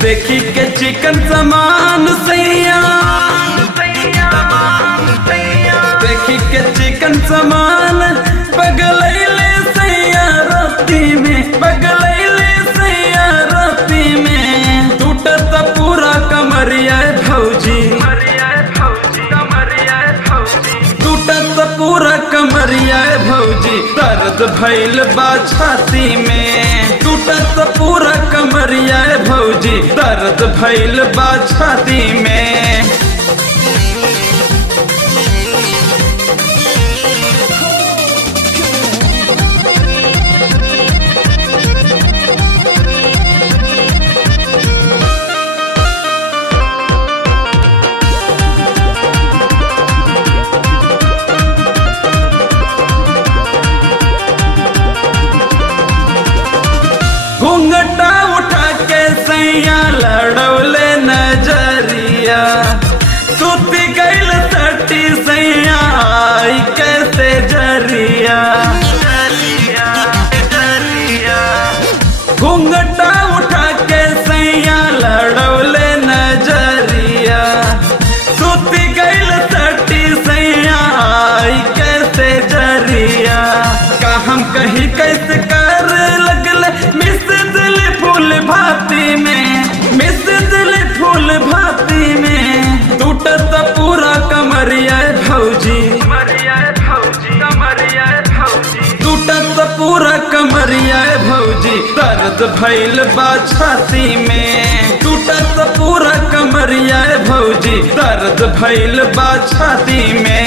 देखी के चिकन समान सैया, देखी के चिकन समान पगलैले सैया राती में, पगलैले सैया राती में। टूटत पूरा कमरिया भौजी, टूटत पूरा कमरिया भौजी, दर्द भइल बा छाती में। टूटत पूरा कमरिया भौजी, दर्द भइल बा छाती में। घूंघटा उठा के सैया लड़ौले नजरिया, सुती गैल सटी सैया आई कैसे जरिया। घूंघटा उठा के सैया लड़ौले नजरिया, सुती गैल सटी सैया आई कैसे जरिया। का हम कहीं कैसे कर लगले मिस दिल फूल भाती में, मिस दिल फूल भाती में। टूटत पूरा कमरिया भौजी, टूटत पूरा कमरिया भौजी, दर्द भइल बा छाती में। टूटत पूरा कमरिया भौजी, दर्द भइल बा छाती में।